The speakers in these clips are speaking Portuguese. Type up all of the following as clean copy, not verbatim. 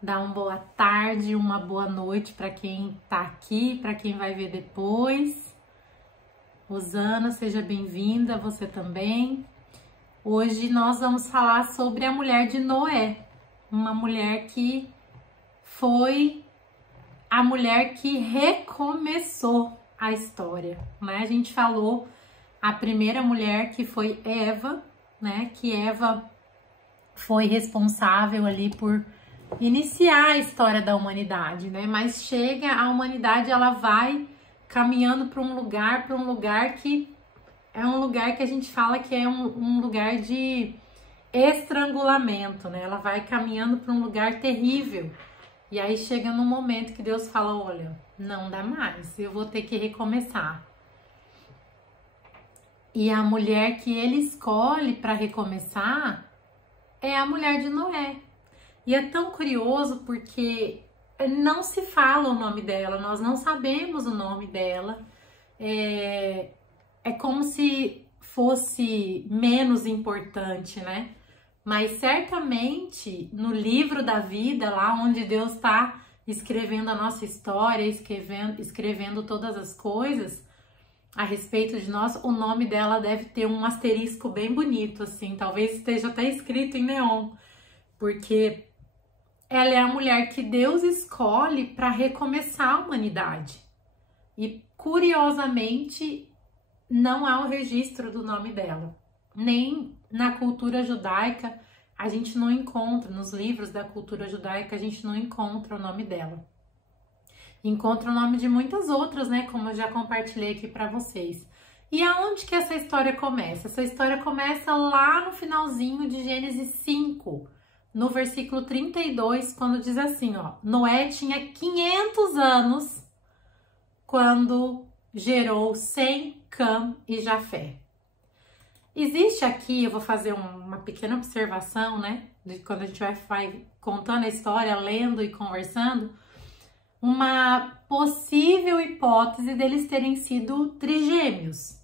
dar uma boa tarde, uma boa noite para quem tá aqui, para quem vai ver depois. Rosana, seja bem-vinda, você também. Hoje nós vamos falar sobre a mulher de Noé, uma mulher que foi a mulher que recomeçou a história, né? A gente falou a primeira mulher que foi Eva, né? Que Eva foi responsável ali por iniciar a história da humanidade, né? Mas chega a humanidade, ela vai caminhando para um lugar que é um lugar que a gente fala que é um lugar de estrangulamento, né? Ela vai caminhando para um lugar terrível. E aí chega num momento que Deus fala, olha, não dá mais, eu vou ter que recomeçar. E a mulher que ele escolhe para recomeçar é a mulher de Noé. E é tão curioso porque não se fala o nome dela, nós não sabemos o nome dela. É como se fosse menos importante, né? Mas certamente no livro da vida, lá onde Deus está escrevendo a nossa história, escrevendo todas as coisas a respeito de nós, o nome dela deve ter um asterisco bem bonito, assim, talvez esteja até escrito em neon, porque ela é a mulher que Deus escolhe para recomeçar a humanidade. E curiosamente, não há o registro do nome dela. Nem na cultura judaica a gente não encontra, nos livros da cultura judaica a gente não encontra o nome dela. Encontra o nome de muitas outras, né, como eu já compartilhei aqui para vocês. E aonde que essa história começa? Essa história começa lá no finalzinho de Gênesis 5, no versículo 32, quando diz assim, ó, Noé tinha 500 anos quando gerou Sem, Cam e Jafé. Existe aqui, eu vou fazer uma pequena observação, né, de quando a gente vai contando a história, lendo e conversando, uma possível hipótese deles terem sido trigêmeos,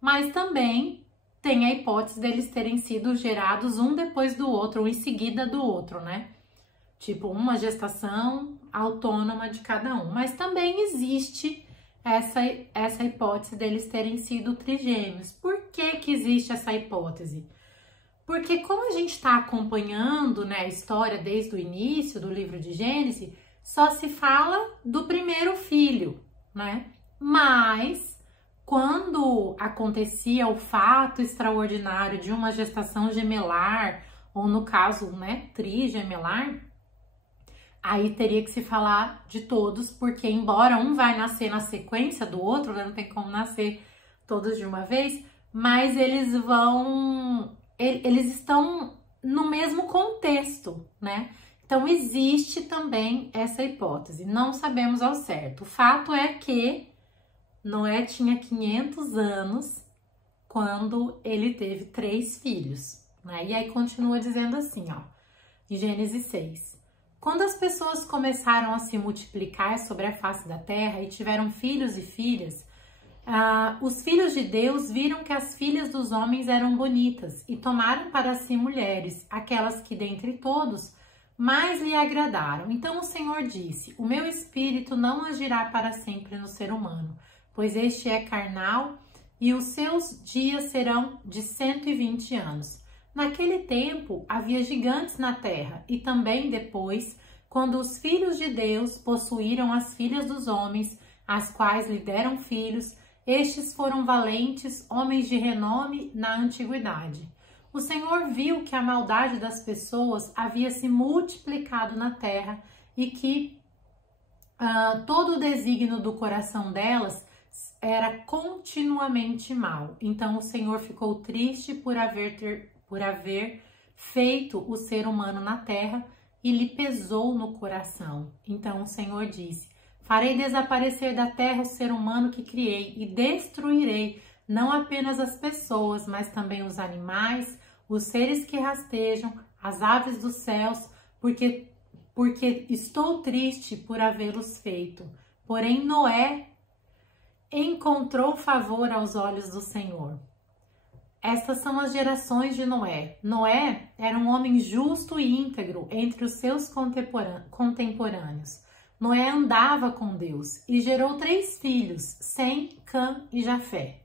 mas também tem a hipótese deles terem sido gerados um depois do outro, um em seguida do outro, né? Tipo, uma gestação autônoma de cada um. Mas também existe essa hipótese deles terem sido trigêmeos. Por que que existe essa hipótese? Porque como a gente está acompanhando, né, a história desde o início do livro de Gênesis, só se fala do primeiro filho, né? Mas quando acontecia o fato extraordinário de uma gestação gemelar, ou no caso, né, trigemelar, aí teria que se falar de todos, porque embora um vai nascer na sequência do outro, né, não tem como nascer todos de uma vez, mas eles estão no mesmo contexto, né? Então, existe também essa hipótese, não sabemos ao certo. O fato é que Noé tinha 500 anos quando ele teve 3 filhos, né? E aí continua dizendo assim, ó, em Gênesis 6. Quando as pessoas começaram a se multiplicar sobre a face da terra e tiveram filhos e filhas, os filhos de Deus viram que as filhas dos homens eram bonitas e tomaram para si mulheres, aquelas que dentre todos mais lhe agradaram. Então o Senhor disse, o meu espírito não agirá para sempre no ser humano, pois este é carnal e os seus dias serão de 120 anos. Naquele tempo havia gigantes na terra e também depois, quando os filhos de Deus possuíram as filhas dos homens, as quais lhe deram filhos, estes foram valentes, homens de renome na antiguidade. O Senhor viu que a maldade das pessoas havia se multiplicado na terra e que todo o desígnio do coração delas era continuamente mal. Então o Senhor ficou triste por haver feito o ser humano na terra e lhe pesou no coração. Então o Senhor disse, farei desaparecer da terra o ser humano que criei e destruirei não apenas as pessoas, mas também os animais, os seres que rastejam, as aves dos céus, porque estou triste por havê-los feito. Porém, Noé encontrou favor aos olhos do Senhor. Essas são as gerações de Noé. Noé era um homem justo e íntegro entre os seus contemporâneos. Noé andava com Deus e gerou 3 filhos, Sem, Cã e Jafé.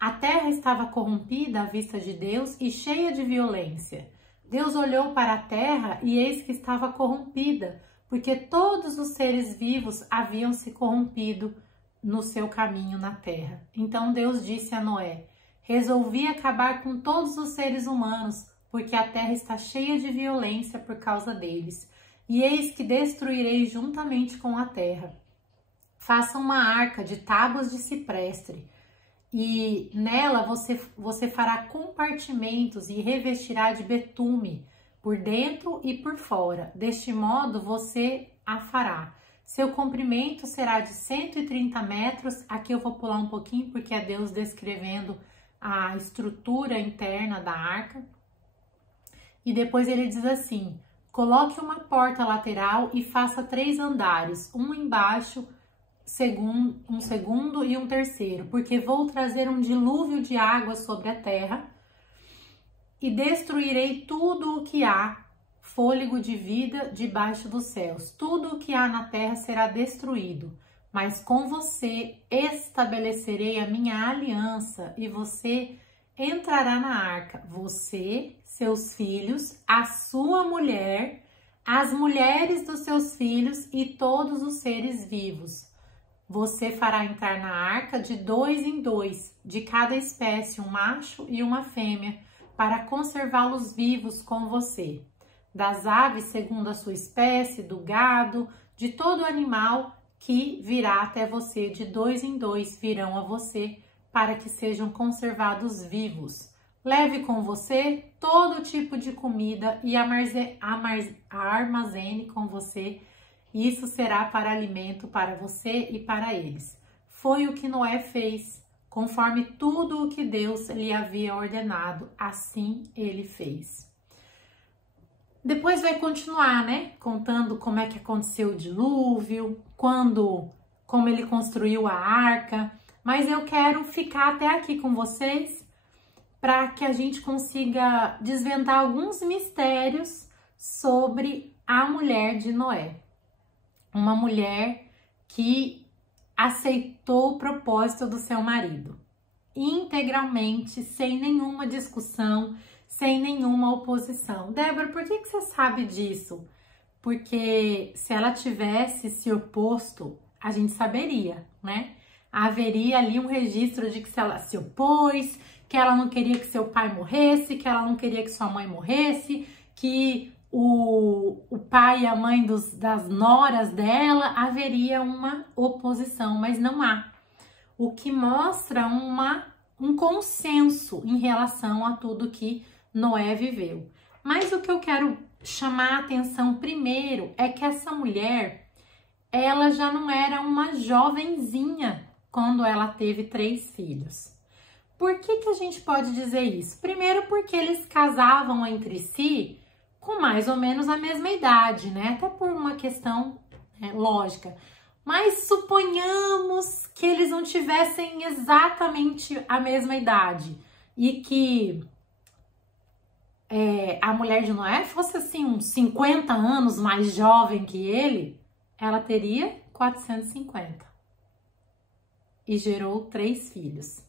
A terra estava corrompida à vista de Deus e cheia de violência. Deus olhou para a terra e eis que estava corrompida, porque todos os seres vivos haviam se corrompido no seu caminho na terra. Então Deus disse a Noé: resolvi acabar com todos os seres humanos, porque a terra está cheia de violência por causa deles. E eis que destruirei juntamente com a terra. Faça uma arca de tábuas de cipreste, e nela você fará compartimentos e revestirá de betume por dentro e por fora. Deste modo você a fará. Seu comprimento será de 130 metros. Aqui eu vou pular um pouquinho porque é Deus descrevendo a estrutura interna da arca. E depois ele diz assim: coloque uma porta lateral e faça 3 andares, um embaixo, um segundo e um terceiro, porque vou trazer um dilúvio de água sobre a terra e destruirei tudo o que há fôlego de vida debaixo dos céus. Tudo o que há na terra será destruído, mas com você estabelecerei a minha aliança e você entrará na arca, você, seus filhos, a sua mulher, as mulheres dos seus filhos e todos os seres vivos. Você fará entrar na arca de 2 em 2, de cada espécie, um macho e uma fêmea, para conservá-los vivos com você. Das aves segundo a sua espécie, do gado, de todo animal que virá até você, de 2 em 2 virão a você, para que sejam conservados vivos. Leve com você todo tipo de comida e armazene com você. Isso será para alimento para você e para eles. Foi o que Noé fez, conforme tudo o que Deus lhe havia ordenado, assim ele fez. Depois vai continuar, né? Contando como é que aconteceu o dilúvio, como ele construiu a arca. Mas eu quero ficar até aqui com vocês para que a gente consiga desvendar alguns mistérios sobre a mulher de Noé. Uma mulher que aceitou o propósito do seu marido integralmente, sem nenhuma discussão, sem nenhuma oposição. Débora, por que você sabe disso? Porque se ela tivesse se oposto, a gente saberia, né? Haveria ali um registro de que se ela se opôs, que ela não queria que seu pai morresse, que ela não queria que sua mãe morresse, que o pai e a mãe das noras dela, haveria uma oposição, mas não há. O que mostra um consenso em relação a tudo que Noé viveu. Mas o que eu quero chamar a atenção primeiro é que essa mulher, ela já não era uma jovenzinha quando ela teve 3 filhos. Por que a gente pode dizer isso? Primeiro porque eles casavam entre si com mais ou menos a mesma idade, né? Até por uma questão lógica. Mas suponhamos que eles não tivessem exatamente a mesma idade e que a mulher de Noé fosse assim uns 50 anos mais jovem que ele, ela teria 450 e gerou 3 filhos,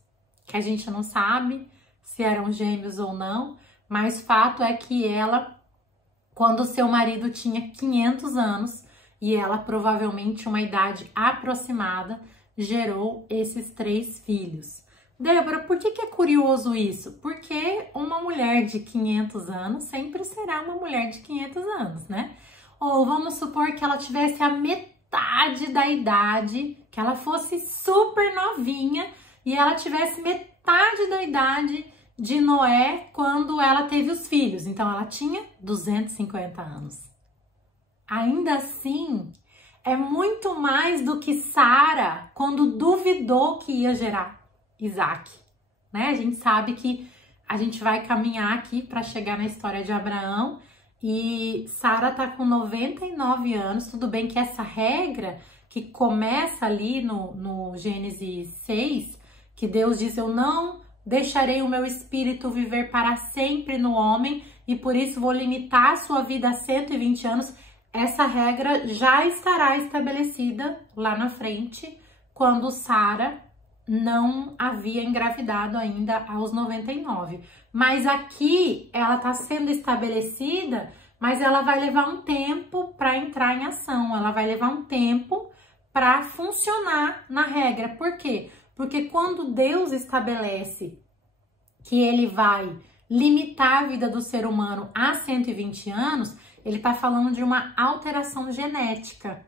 que a gente não sabe se eram gêmeos ou não, mas fato é que ela, quando seu marido tinha 500 anos e ela provavelmente uma idade aproximada, gerou esses 3 filhos. Débora, por que é curioso isso? Porque uma mulher de 500 anos sempre será uma mulher de 500 anos, né? Ou vamos supor que ela tivesse a metade da idade, que ela fosse super novinha e ela tivesse metade da idade de Noé quando ela teve os filhos. Então, ela tinha 250 anos. Ainda assim, é muito mais do que Sara quando duvidou que ia gerar Isaac, né? A gente sabe que a gente vai caminhar aqui para chegar na história de Abraão e Sara tá com 99 anos. Tudo bem que essa regra que começa ali no Gênesis 6, que Deus diz: eu não deixarei o meu espírito viver para sempre no homem e por isso vou limitar a sua vida a 120 anos. Essa regra já estará estabelecida lá na frente, quando Sara não havia engravidado ainda aos 99. Mas aqui ela está sendo estabelecida, mas ela vai levar um tempo para entrar em ação, ela vai levar um tempo para funcionar na regra. Por quê? Porque quando Deus estabelece que ele vai limitar a vida do ser humano a 120 anos, ele está falando de uma alteração genética.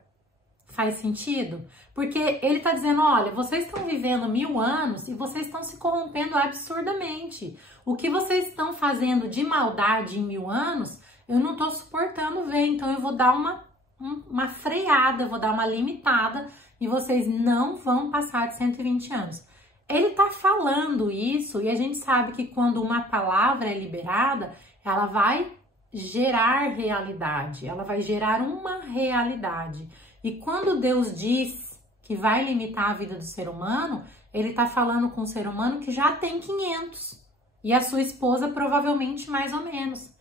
Faz sentido? Porque ele está dizendo, olha, vocês estão vivendo 1000 anos e vocês estão se corrompendo absurdamente. O que vocês estão fazendo de maldade em 1000 anos, eu não estou suportando ver, então eu vou dar uma freada, eu vou dar uma limitada e vocês não vão passar de 120 anos. Ele está falando isso e a gente sabe que quando uma palavra é liberada, ela vai gerar realidade, ela vai gerar uma realidade. E quando Deus diz que vai limitar a vida do ser humano, ele está falando com um ser humano que já tem 500 e a sua esposa provavelmente mais ou menos.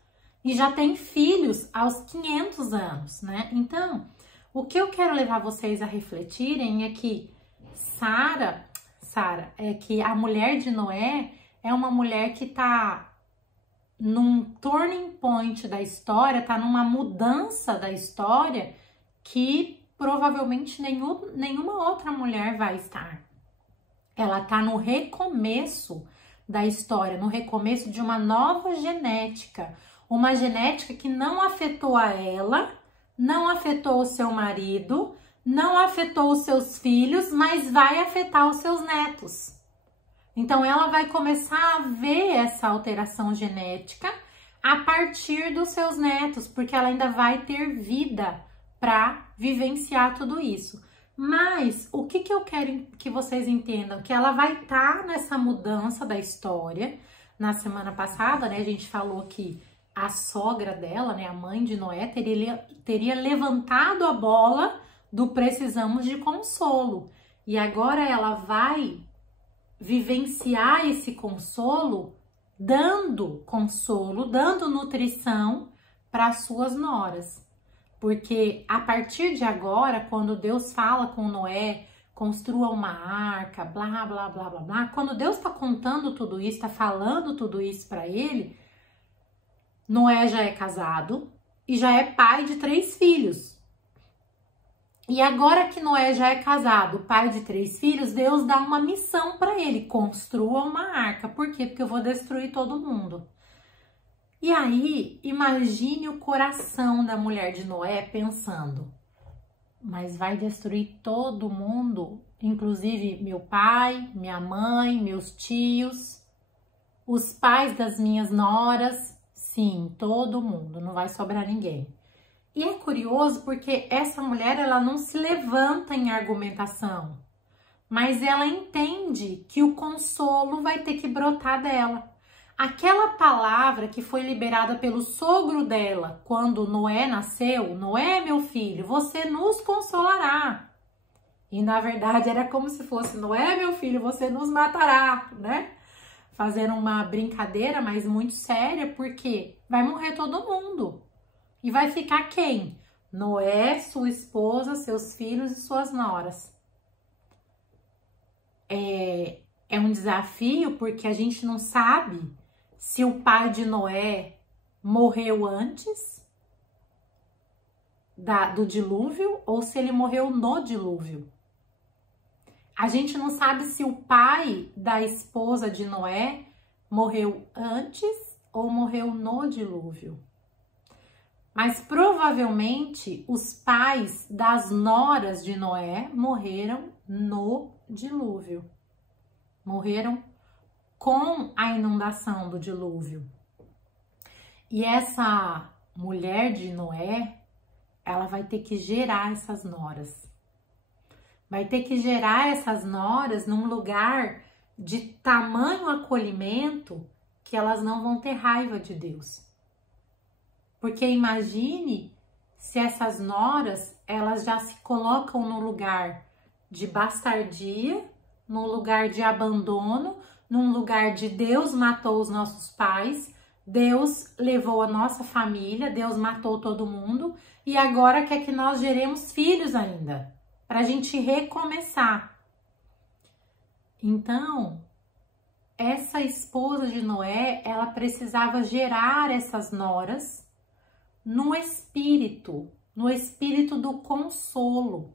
E já tem filhos aos 500 anos, né? Então, o que eu quero levar vocês a refletirem é que Sara, é que a mulher de Noé é uma mulher que está num turning point da história, tá numa mudança da história que provavelmente nenhuma outra mulher vai estar. Ela tá no recomeço da história, no recomeço de uma nova genética, uma genética que não afetou a ela, não afetou o seu marido, não afetou os seus filhos, mas vai afetar os seus netos. Então, ela vai começar a ver essa alteração genética a partir dos seus netos, porque ela ainda vai ter vida para vivenciar tudo isso. Mas, o que eu quero que vocês entendam? Que ela vai estar nessa mudança da história. Na semana passada, né, a gente falou que a sogra dela, né, a mãe de Noé, teria levantado a bola do precisamos de consolo. E agora ela vai vivenciar esse consolo, dando nutrição para as suas noras. Porque a partir de agora, quando Deus fala com Noé, construa uma arca, blá, blá, blá, blá, blá. Quando Deus está contando tudo isso, está falando tudo isso para ele, Noé já é casado e já é pai de 3 filhos. E agora que Noé já é casado, pai de 3 filhos, Deus dá uma missão para ele: construa uma arca. Por quê? Porque eu vou destruir todo mundo. E aí, imagine o coração da mulher de Noé pensando: mas vai destruir todo mundo, inclusive meu pai, minha mãe, meus tios, os pais das minhas noras? Sim, todo mundo, não vai sobrar ninguém. E é curioso porque essa mulher, ela não se levanta em argumentação, mas ela entende que o consolo vai ter que brotar dela. Aquela palavra que foi liberada pelo sogro dela quando Noé nasceu: Noé, meu filho, você nos consolará. E na verdade era como se fosse: Noé, meu filho, você nos matará, né? Fazendo uma brincadeira, mas muito séria, porque vai morrer todo mundo. E vai ficar quem? Noé, sua esposa, seus filhos e suas noras. É um desafio porque a gente não sabe se o pai de Noé morreu antes do dilúvio ou se ele morreu no dilúvio. A gente não sabe se o pai da esposa de Noé morreu antes ou morreu no dilúvio. Mas provavelmente os pais das noras de Noé morreram no dilúvio. Morreram com a inundação do dilúvio. E essa mulher de Noé, ela vai ter que gerar essas noras. Vai ter que gerar essas noras num lugar de tamanho acolhimento que elas não vão ter raiva de Deus. Porque imagine se essas noras, elas já se colocam no lugar de bastardia, no lugar de abandono, num lugar de Deus matou os nossos pais, Deus levou a nossa família, Deus matou todo mundo e agora quer que nós geremos filhos ainda, para a gente recomeçar. Então, essa esposa de Noé, ela precisava gerar essas noras no espírito do consolo,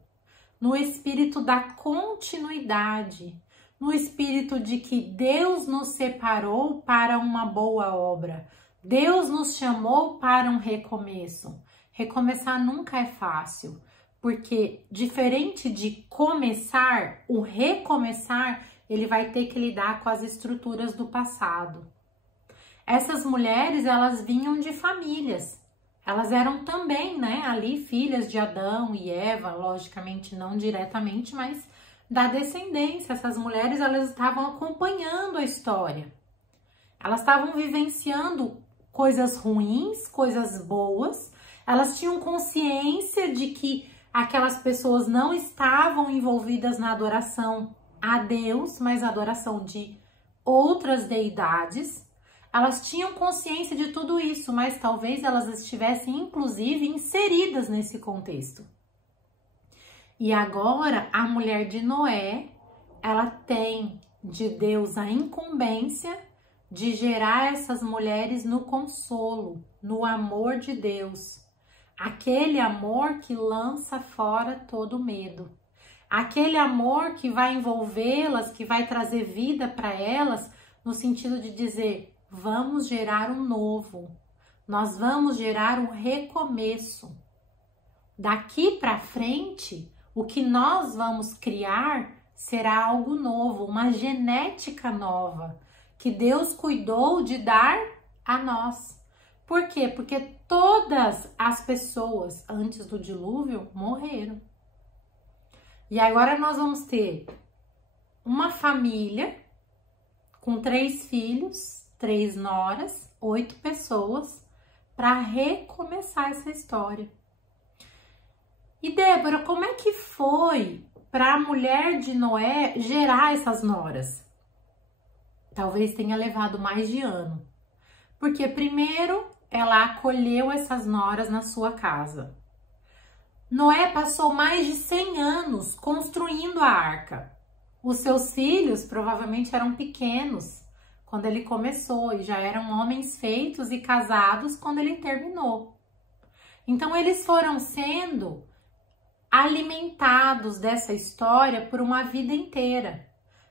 no espírito da continuidade, no espírito de que Deus nos separou para uma boa obra, Deus nos chamou para um recomeço. Recomeçar nunca é fácil, porque diferente de começar, o recomeçar, ele vai ter que lidar com as estruturas do passado. Essas mulheres, elas vinham de famílias. Elas eram também, né, ali filhas de Adão e Eva, logicamente não diretamente, mas da descendência. Essas mulheres, elas estavam acompanhando a história. Elas estavam vivenciando coisas ruins, coisas boas. Elas tinham consciência de que aquelas pessoas não estavam envolvidas na adoração a Deus, mas a adoração de outras deidades. Elas tinham consciência de tudo isso, mas talvez elas estivessem, inclusive, inseridas nesse contexto. E agora, a mulher de Noé, ela tem de Deus a incumbência de gerar essas mulheres no consolo, no amor de Deus. Aquele amor que lança fora todo medo. Aquele amor que vai envolvê-las, que vai trazer vida para elas, no sentido de dizer, vamos gerar um novo, nós vamos gerar um recomeço. Daqui para frente, o que nós vamos criar será algo novo, uma genética nova, que Deus cuidou de dar a nós. Por quê? Porque todas as pessoas antes do dilúvio morreram. E agora nós vamos ter uma família com 3 filhos, 3 noras, 8 pessoas para recomeçar essa história. E Débora, como é que foi para a mulher de Noé gerar essas noras? Talvez tenha levado mais de ano. Porque primeiro ela acolheu essas noras na sua casa. Noé passou mais de 100 anos construindo a arca. Os seus filhos provavelmente eram pequenos quando ele começou e já eram homens feitos e casados quando ele terminou. Então eles foram sendo alimentados dessa história por uma vida inteira,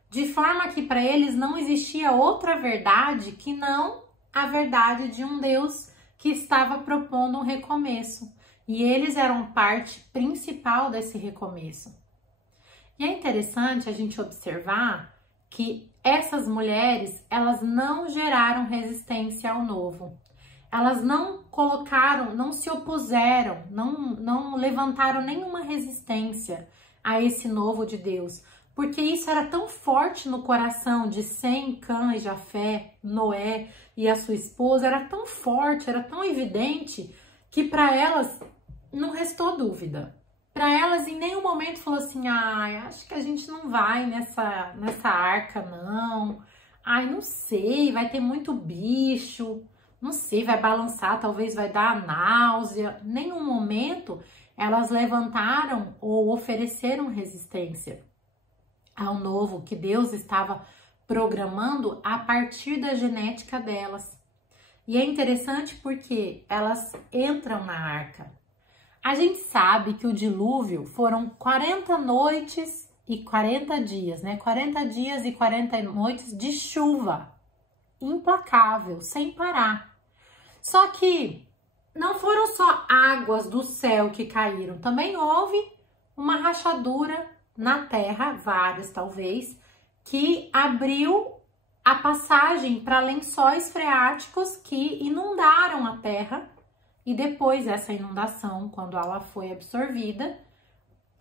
de forma que para eles não existia outra verdade que não a verdade de um Deus que estava propondo um recomeço. E eles eram parte principal desse recomeço. E é interessante a gente observar que essas mulheres, elas não geraram resistência ao novo. Elas não colocaram, não se opuseram, não levantaram nenhuma resistência a esse novo de Deus. Porque isso era tão forte no coração de Sem, Cã e Jafé, Noé e a sua esposa, era tão forte, era tão evidente, que para elas não restou dúvida. Para elas em nenhum momento falou assim, ai, acho que a gente não vai nessa arca não, ai, não sei, vai ter muito bicho, não sei, vai balançar, talvez vai dar náusea. Em nenhum momento elas levantaram ou ofereceram resistência ao novo que Deus estava programando a partir da genética delas. E é interessante porque elas entram na arca. A gente sabe que o dilúvio foram 40 noites e 40 dias, né? 40 dias e 40 noites de chuva implacável, sem parar. Só que não foram só águas do céu que caíram, também houve uma rachadura na terra, várias talvez, que abriu a passagem para lençóis freáticos que inundaram a terra. E depois dessa inundação, quando ela foi absorvida,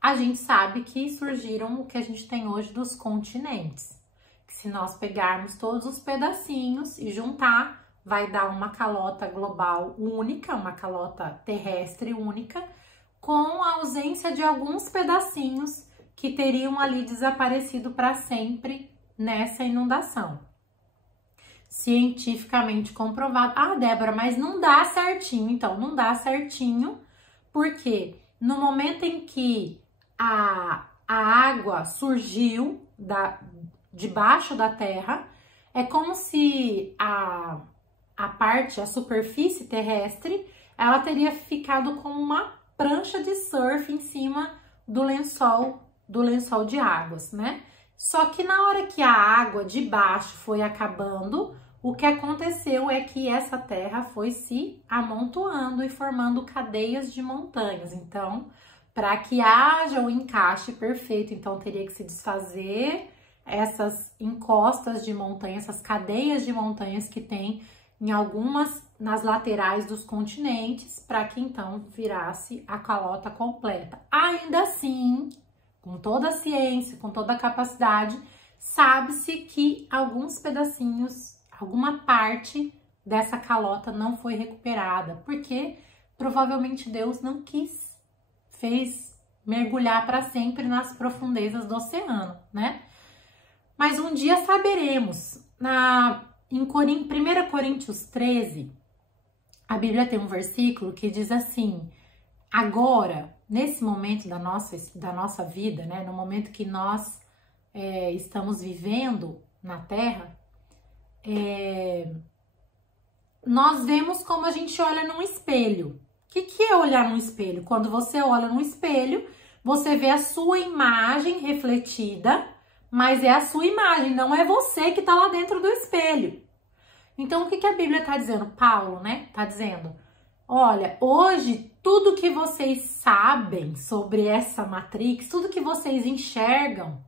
a gente sabe que surgiram o que a gente tem hoje dos continentes. Que se nós pegarmos todos os pedacinhos e juntar, vai dar uma calota global única, uma calota terrestre única, com a ausência de alguns pedacinhos que teriam ali desaparecido para sempre nessa inundação. cientificamente comprovado. Ah, Débora, mas não dá certinho. Então, não dá certinho, porque no momento em que a água surgiu debaixo da terra, é como se a superfície terrestre, ela teria ficado como uma prancha de surf em cima do lençol de águas, né? Só que na hora que a água de baixo foi acabando, o que aconteceu é que essa terra foi se amontoando e formando cadeias de montanhas. Então, para que haja o encaixe perfeito, então teria que se desfazer essas encostas de montanha, essas cadeias de montanhas que tem em algumas, nas laterais dos continentes, para que então virasse a calota completa. Ainda assim, com toda a ciência, com toda a capacidade, sabe-se que alguns pedacinhos, alguma parte dessa calota não foi recuperada, porque provavelmente Deus não fez mergulhar para sempre nas profundezas do oceano, né? Mas um dia saberemos. Em 1 Coríntios 13, a Bíblia tem um versículo que diz assim: agora, nesse momento da nossa vida, né, no momento que nós estamos vivendo na Terra, nós vemos como a gente olha num espelho. O que é olhar num espelho? Quando você olha num espelho, você vê a sua imagem refletida, mas é a sua imagem, não é você que está lá dentro do espelho. Então, o que a Bíblia está dizendo? Paulo, né? Está dizendo, olha, hoje tudo que vocês sabem sobre essa Matrix, tudo que vocês enxergam,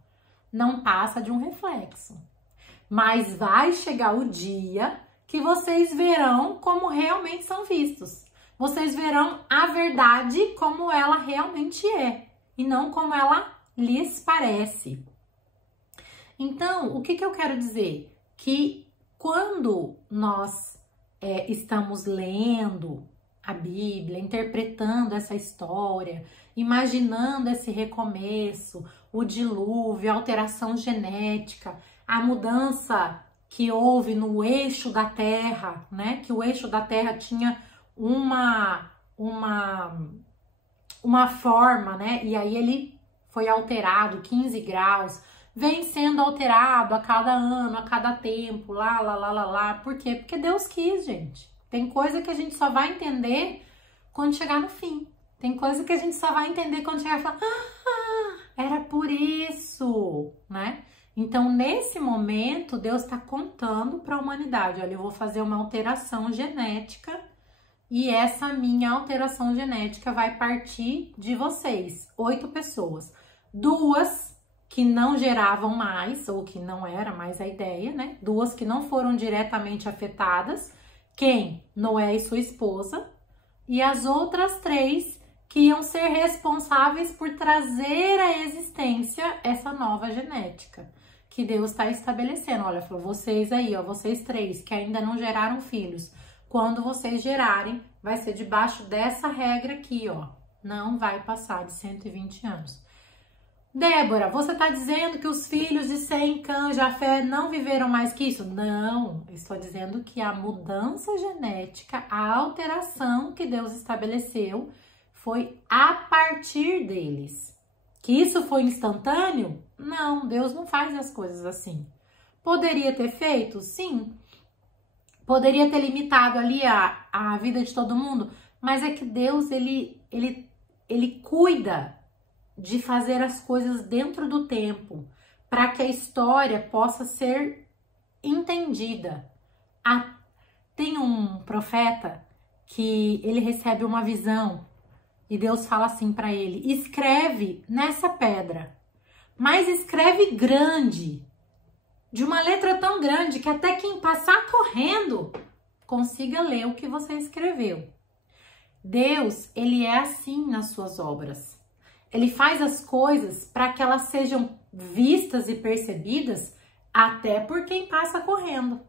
não passa de um reflexo. Mas vai chegar o dia que vocês verão como realmente são vistos. Vocês verão a verdade como ela realmente é, e não como ela lhes parece. Então, o que eu quero dizer? Que quando nós estamos lendo a Bíblia, interpretando essa história, imaginando esse recomeço, o dilúvio, a alteração genética, a mudança que houve no eixo da Terra, né? Que o eixo da Terra tinha uma forma, né? E aí ele foi alterado 15 graus, vem sendo alterado a cada ano, a cada tempo, lá. Por quê? Porque Deus quis, gente. Tem coisa que a gente só vai entender quando chegar no fim. Tem coisa que a gente só vai entender quando chegar e falar, era por isso, né? Então, nesse momento, Deus está contando para a humanidade, olha, eu vou fazer uma alteração genética e essa minha alteração genética vai partir de vocês, 8 pessoas. 2 que não geravam mais, ou que não era mais a ideia, né? 2 que não foram diretamente afetadas. Quem? Noé e sua esposa. E as outras 3 que iam ser responsáveis por trazer à existência essa nova genética que Deus está estabelecendo. Olha, falou, vocês aí, ó, vocês 3 que ainda não geraram filhos, quando vocês gerarem, vai ser debaixo dessa regra aqui, ó. Não vai passar de 120 anos. Débora, você está dizendo que os filhos de Sem, Cã, Jafé não viveram mais que isso? Não, estou dizendo que a mudança genética, a alteração que Deus estabeleceu foi a partir deles. Que isso foi instantâneo? Não, Deus não faz as coisas assim. Poderia ter feito? Sim. Poderia ter limitado ali a vida de todo mundo, mas é que Deus, ele cuida de fazer as coisas dentro do tempo, para que a história possa ser entendida. Tem um profeta que ele recebe uma visão e Deus fala assim para ele, escreve nessa pedra, mas escreve grande, de uma letra tão grande que até quem passar correndo consiga ler o que você escreveu. Deus, ele é assim nas suas obras. Ele faz as coisas para que elas sejam vistas e percebidas até por quem passa correndo.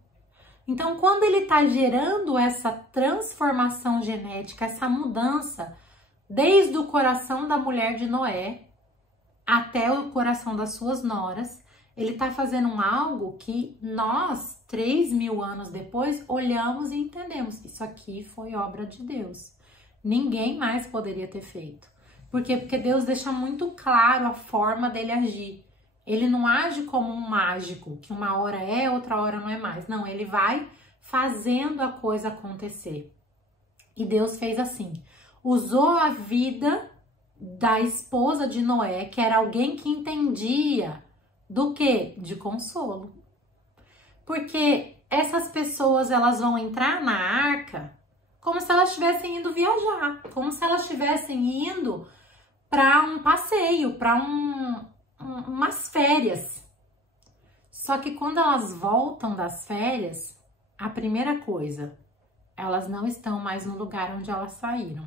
Então, quando ele está gerando essa transformação genética, essa mudança, desde o coração da mulher de Noé até o coração das suas noras, Ele está fazendo algo que nós, 3.000 anos depois, olhamos e entendemos. Isso aqui foi obra de Deus. Ninguém mais poderia ter feito. Por quê? Porque Deus deixa muito claro a forma dele agir. Ele não age como um mágico, que uma hora é, outra hora não é mais. Não, ele vai fazendo a coisa acontecer. E Deus fez assim. Usou a vida da esposa de Noé, que era alguém que entendia do quê? De consolo. Porque essas pessoas, elas vão entrar na arca como se elas estivessem indo viajar, como se elas estivessem indo para um passeio, para umas férias. Só que quando elas voltam das férias, a primeira coisa, elas não estão mais no lugar onde elas saíram.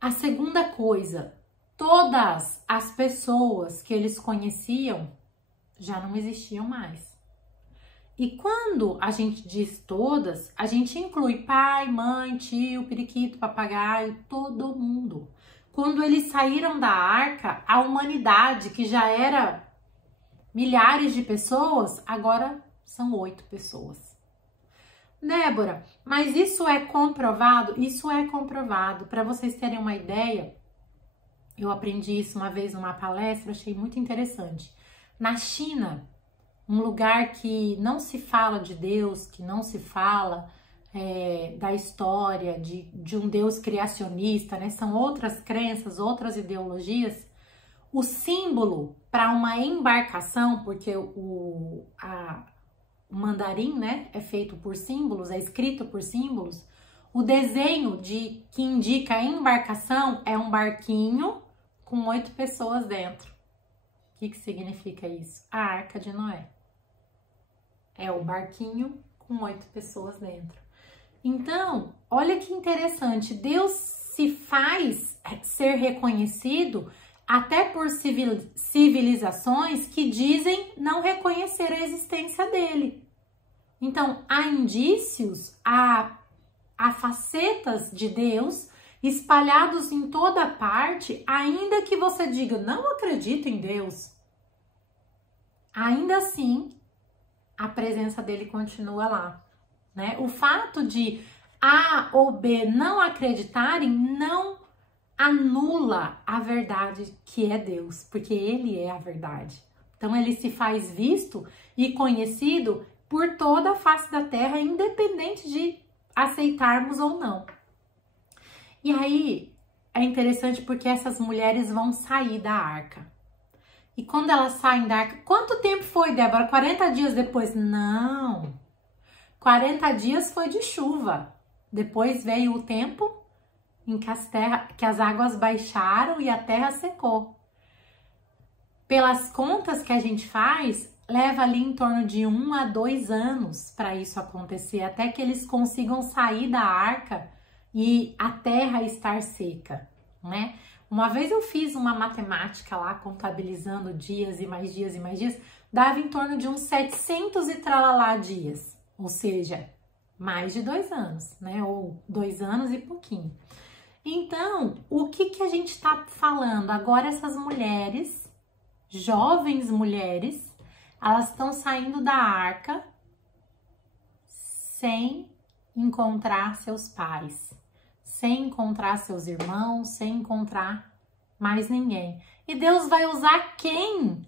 A segunda coisa, todas as pessoas que eles conheciam já não existiam mais. E quando a gente diz todas, a gente inclui pai, mãe, tio, periquito, papagaio, todo mundo. Quando eles saíram da arca, a humanidade, que já era milhares de pessoas, agora são 8 pessoas. Débora, mas isso é comprovado? Isso é comprovado. Para vocês terem uma ideia, eu aprendi isso uma vez numa palestra, achei muito interessante. Na China, um lugar que não se fala de Deus, que não se fala da história de um Deus criacionista, né? São outras crenças, outras ideologias. O símbolo para uma embarcação, porque o mandarim, né, é feito por símbolos, é escrito por símbolos. O desenho que indica a embarcação é um barquinho com 8 pessoas dentro. O que significa isso? A Arca de Noé. É o barquinho com 8 pessoas dentro. Então, olha que interessante. Deus se faz ser reconhecido até por civilizações que dizem não reconhecer a existência dele. Então, há indícios, há facetas de Deus espalhados em toda parte, ainda que você diga, não acredito em Deus. Ainda assim, a presença dele continua lá, né? O fato de A ou B não acreditarem não anula a verdade que é Deus, porque ele é a verdade. Então ele se faz visto e conhecido por toda a face da terra, independente de aceitarmos ou não. E aí é interessante porque essas mulheres vão sair da arca. E quando elas saem da arca, quanto tempo foi, Débora? 40 dias depois? Não. 40 dias foi de chuva. Depois veio o tempo em que as águas baixaram e a terra secou. Pelas contas que a gente faz, leva ali em torno de 1 a 2 anos para isso acontecer, até que eles consigam sair da arca e a terra estar seca, né? Uma vez eu fiz uma matemática lá, contabilizando dias e mais dias e mais dias, dava em torno de uns 700 e tralalá dias, ou seja, mais de 2 anos, né? Ou 2 anos e pouquinho. Então, o que a gente está falando? Agora essas mulheres, jovens mulheres, elas estão saindo da arca sem encontrar seus pais, sem encontrar seus irmãos, sem encontrar mais ninguém. E Deus vai usar quem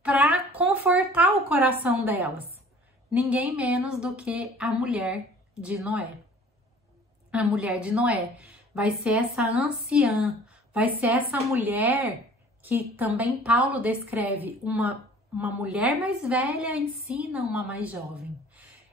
para confortar o coração delas? Ninguém menos do que a mulher de Noé. A mulher de Noé vai ser essa anciã, vai ser essa mulher que também Paulo descreve, uma mulher mais velha ensina uma mais jovem.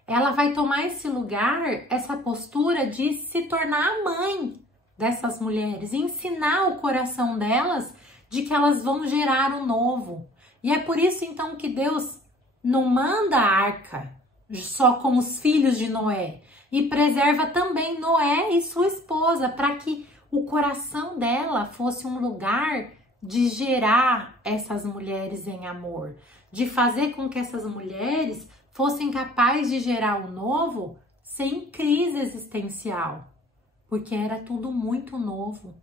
Ela vai tomar esse lugar, essa postura de se tornar a mãe dessas mulheres, ensinar o coração delas de que elas vão gerar o novo. E é por isso então que Deus não manda a arca só com os filhos de Noé e preserva também Noé e sua esposa para que o coração dela fosse um lugar de gerar essas mulheres em amor, de fazer com que essas mulheres fossem capazes de gerar o novo sem crise existencial, porque era tudo muito novo.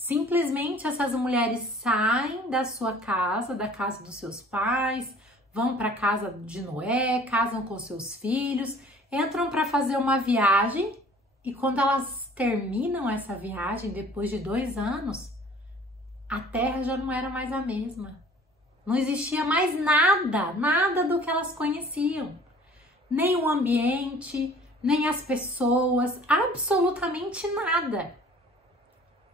Simplesmente essas mulheres saem da sua casa, da casa dos seus pais, vão para a casa de Noé, casam com seus filhos, entram para fazer uma viagem e quando elas terminam essa viagem, depois de 2 anos, a terra já não era mais a mesma. Não existia mais nada, nada do que elas conheciam. Nem o ambiente, nem as pessoas, absolutamente nada.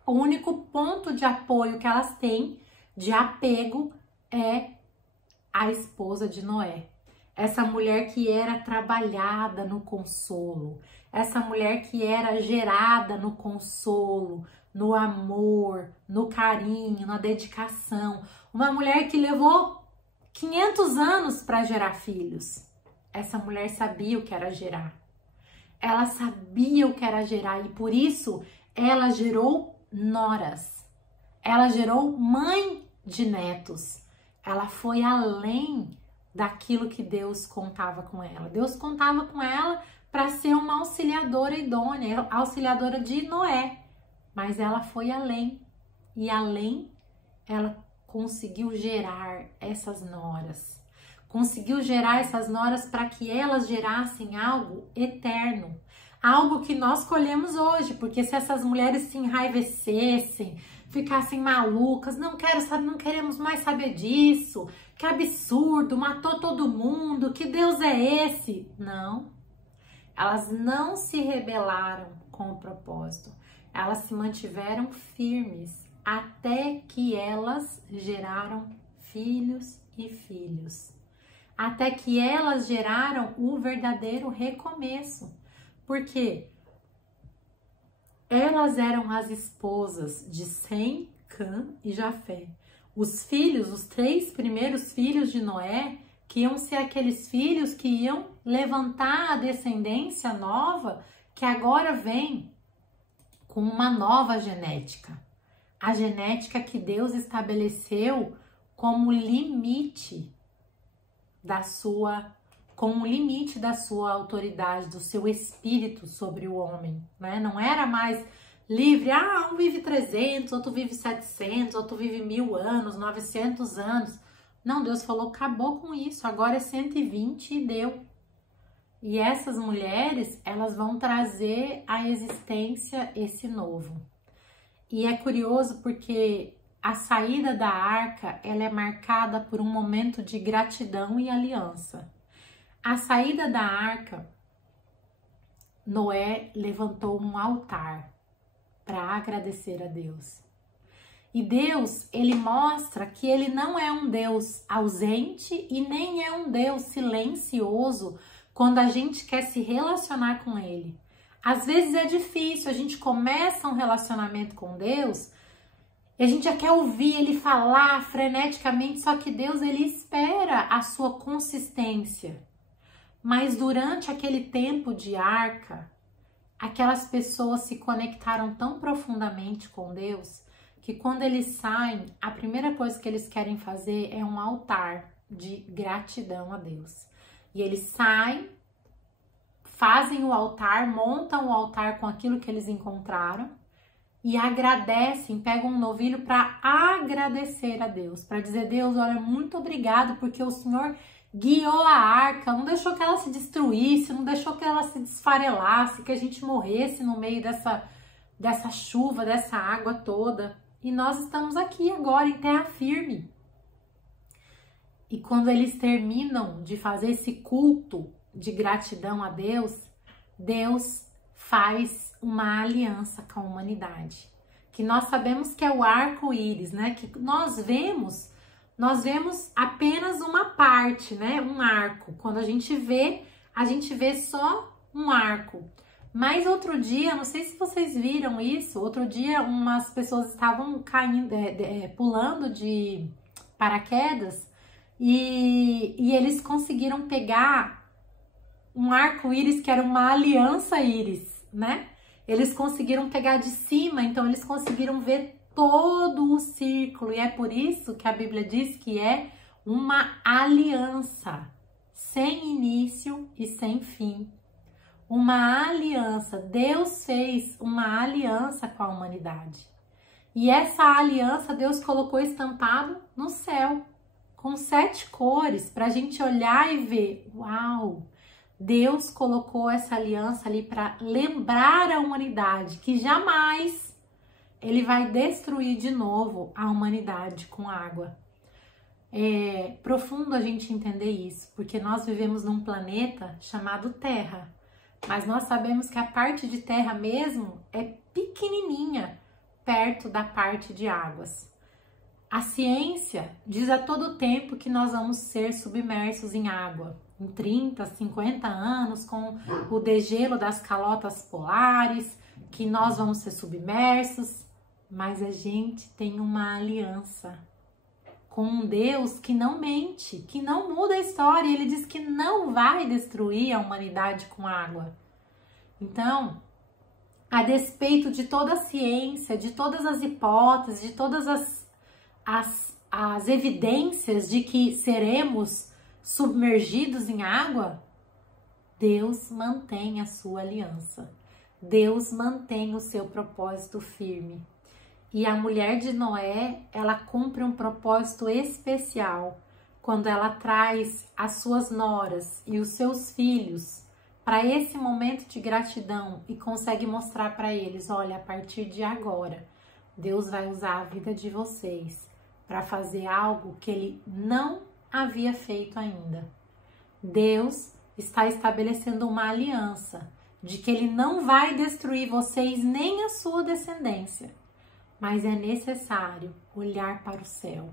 O único ponto de apoio que elas têm, de apego, é a esposa de Noé. Essa mulher que era trabalhada no consolo, essa mulher que era gerada no consolo, no amor, no carinho, na dedicação. Uma mulher que levou 500 anos para gerar filhos. Essa mulher sabia o que era gerar. Ela sabia o que era gerar e por isso ela gerou noras. Ela gerou mãe de netos. Ela foi além daquilo que Deus contava com ela. Deus contava com ela para ser uma auxiliadora idônea, auxiliadora de Noé. Mas ela foi além. E além, ela conseguiu gerar essas noras. Conseguiu gerar essas noras para que elas gerassem algo eterno. Algo que nós colhemos hoje, porque se essas mulheres se enraivecessem, ficassem malucas, não queremos mais saber disso, que absurdo, matou todo mundo, que Deus é esse? Não, elas não se rebelaram com o propósito, elas se mantiveram firmes até que elas geraram filhos e filhos, até que elas geraram o verdadeiro recomeço. Porque elas eram as esposas de Sem, Cã e Jafé. Os filhos, os 3 primeiros filhos de Noé, que iam ser aqueles filhos que iam levantar a descendência nova, que agora vem com uma nova genética. A genética que Deus estabeleceu como limite da sua com o limite da sua autoridade, do seu espírito sobre o homem, né? Não era mais livre, um vive 300, outro vive 700, outro vive 1000 anos, 900 anos. Não, Deus falou, acabou com isso, agora é 120 e deu. E essas mulheres, elas vão trazer à existência esse novo. E é curioso porque a saída da arca, ela é marcada por um momento de gratidão e aliança. A saída da arca, Noé levantou um altar para agradecer a Deus. E Deus, ele mostra que ele não é um Deus ausente e nem é um Deus silencioso quando a gente quer se relacionar com ele. Às vezes é difícil, a gente começa um relacionamento com Deus e a gente já quer ouvir ele falar freneticamente, só que Deus, ele espera a sua consistência. Mas durante aquele tempo de arca, aquelas pessoas se conectaram tão profundamente com Deus que quando eles saem, a primeira coisa que eles querem fazer é um altar de gratidão a Deus. E eles saem, fazem o altar, montam o altar com aquilo que eles encontraram e agradecem, pegam um novilho para agradecer a Deus, para dizer, Deus, olha, muito obrigado porque o Senhor guiou a arca, não deixou que ela se destruísse, não deixou que ela se desfarelasse, que a gente morresse no meio dessa chuva, dessa água toda. E nós estamos aqui agora em terra firme. E quando eles terminam de fazer esse culto de gratidão a Deus, Deus faz uma aliança com a humanidade. Que nós sabemos que é o arco-íris, né? Que nós vemos apenas uma parte, né? Um arco. Quando a gente vê só um arco. Mas outro dia, não sei se vocês viram isso, outro dia umas pessoas estavam caindo, pulando de paraquedas e eles conseguiram pegar um arco-íris que era uma aliança íris, né? Eles conseguiram pegar de cima, então eles conseguiram ver todo o círculo, e é por isso que a Bíblia diz que é uma aliança, sem início e sem fim. Uma aliança, Deus fez uma aliança com a humanidade. E essa aliança Deus colocou estampado no céu, com 7 cores, para a gente olhar e ver, uau! Deus colocou essa aliança ali para lembrar a humanidade que jamais Ele vai destruir de novo a humanidade com água. É profundo a gente entender isso, porque nós vivemos num planeta chamado Terra, mas nós sabemos que a parte de terra mesmo é pequenininha perto da parte de águas. A ciência diz a todo tempo que nós vamos ser submersos em água, em 30, 50 anos, com o degelo das calotas polares, que nós vamos ser submersos, mas a gente tem uma aliança com um Deus que não mente, que não muda a história. Ele diz que não vai destruir a humanidade com água. Então, a despeito de toda a ciência, de todas as hipóteses, de todas as evidências de que seremos submergidos em água, Deus mantém a sua aliança. Deus mantém o seu propósito firme. E a mulher de Noé, ela cumpre um propósito especial quando ela traz as suas noras e os seus filhos para esse momento de gratidão e consegue mostrar para eles, olha, a partir de agora, Deus vai usar a vida de vocês para fazer algo que Ele não havia feito ainda. Deus está estabelecendo uma aliança de que Ele não vai destruir vocês nem a sua descendência. Mas é necessário olhar para o céu,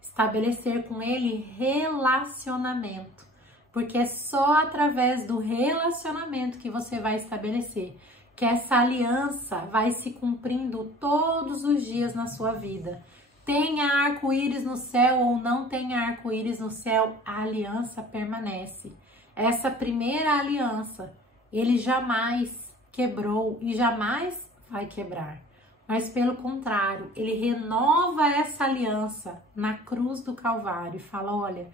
estabelecer com Ele relacionamento, porque é só através do relacionamento que você vai estabelecer, que essa aliança vai se cumprindo todos os dias na sua vida. Tenha arco-íris no céu ou não tenha arco-íris no céu, a aliança permanece. Essa primeira aliança, Ele jamais quebrou e jamais vai quebrar. Mas pelo contrário, Ele renova essa aliança na cruz do Calvário e fala, olha,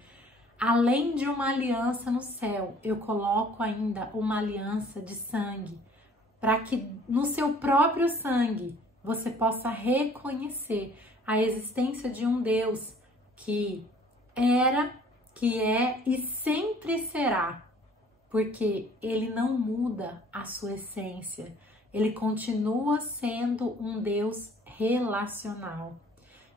além de uma aliança no céu, eu coloco ainda uma aliança de sangue, para que no seu próprio sangue você possa reconhecer a existência de um Deus que era, que é e sempre será, porque Ele não muda a sua essência. Ele continua sendo um Deus relacional.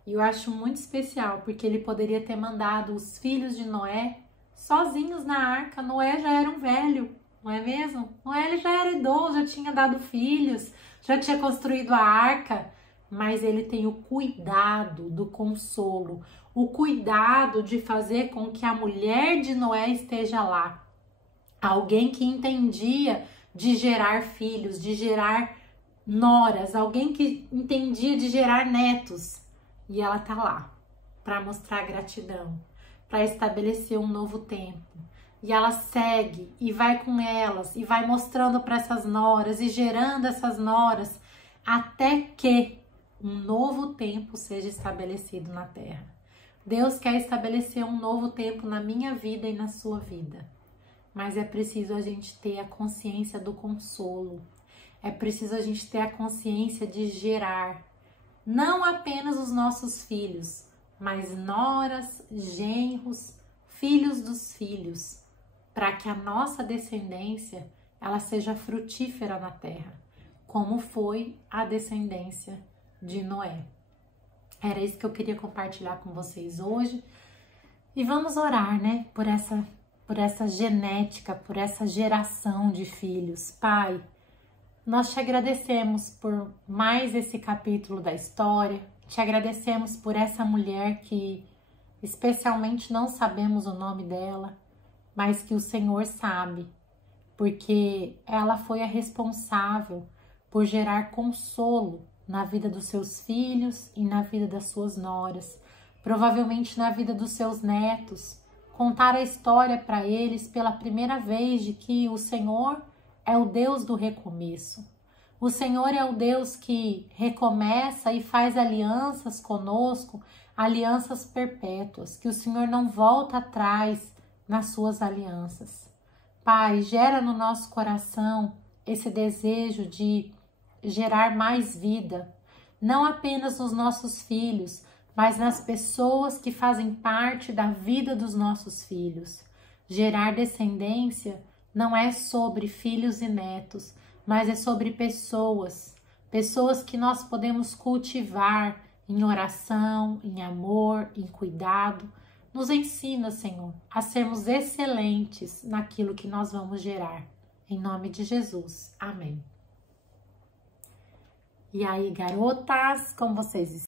E eu acho muito especial, porque Ele poderia ter mandado os filhos de Noé sozinhos na arca. Noé já era um velho, não é mesmo? Noé ele já era idoso, já tinha dado filhos, já tinha construído a arca. Mas Ele tem o cuidado do consolo, o cuidado de fazer com que a mulher de Noé esteja lá. Alguém que entendia de gerar filhos, de gerar noras, alguém que entendia de gerar netos. E ela tá lá para mostrar gratidão, para estabelecer um novo tempo. E ela segue e vai com elas e vai mostrando para essas noras e gerando essas noras até que um novo tempo seja estabelecido na terra. Deus quer estabelecer um novo tempo na minha vida e na sua vida. Mas é preciso a gente ter a consciência do consolo. É preciso a gente ter a consciência de gerar não apenas os nossos filhos, mas noras, genros, filhos dos filhos, para que a nossa descendência ela seja frutífera na terra, como foi a descendência de Noé. Era isso que eu queria compartilhar com vocês hoje. E vamos orar, né, por essa genética, por essa geração de filhos. Pai, nós te agradecemos por mais esse capítulo da história, te agradecemos por essa mulher que especialmente não sabemos o nome dela, mas que o Senhor sabe, porque ela foi a responsável por gerar consolo na vida dos seus filhos e na vida das suas noras, provavelmente na vida dos seus netos, contar a história para eles pela primeira vez de que o Senhor é o Deus do recomeço. O Senhor é o Deus que recomeça e faz alianças conosco, alianças perpétuas, que o Senhor não volta atrás nas suas alianças. Pai, gera no nosso coração esse desejo de gerar mais vida, não apenas nos nossos filhos, mas nas pessoas que fazem parte da vida dos nossos filhos. Gerar descendência não é sobre filhos e netos, mas é sobre pessoas que nós podemos cultivar em oração, em amor, em cuidado. Nos ensina, Senhor, a sermos excelentes naquilo que nós vamos gerar. Em nome de Jesus. Amém. E aí, garotas, como vocês estão?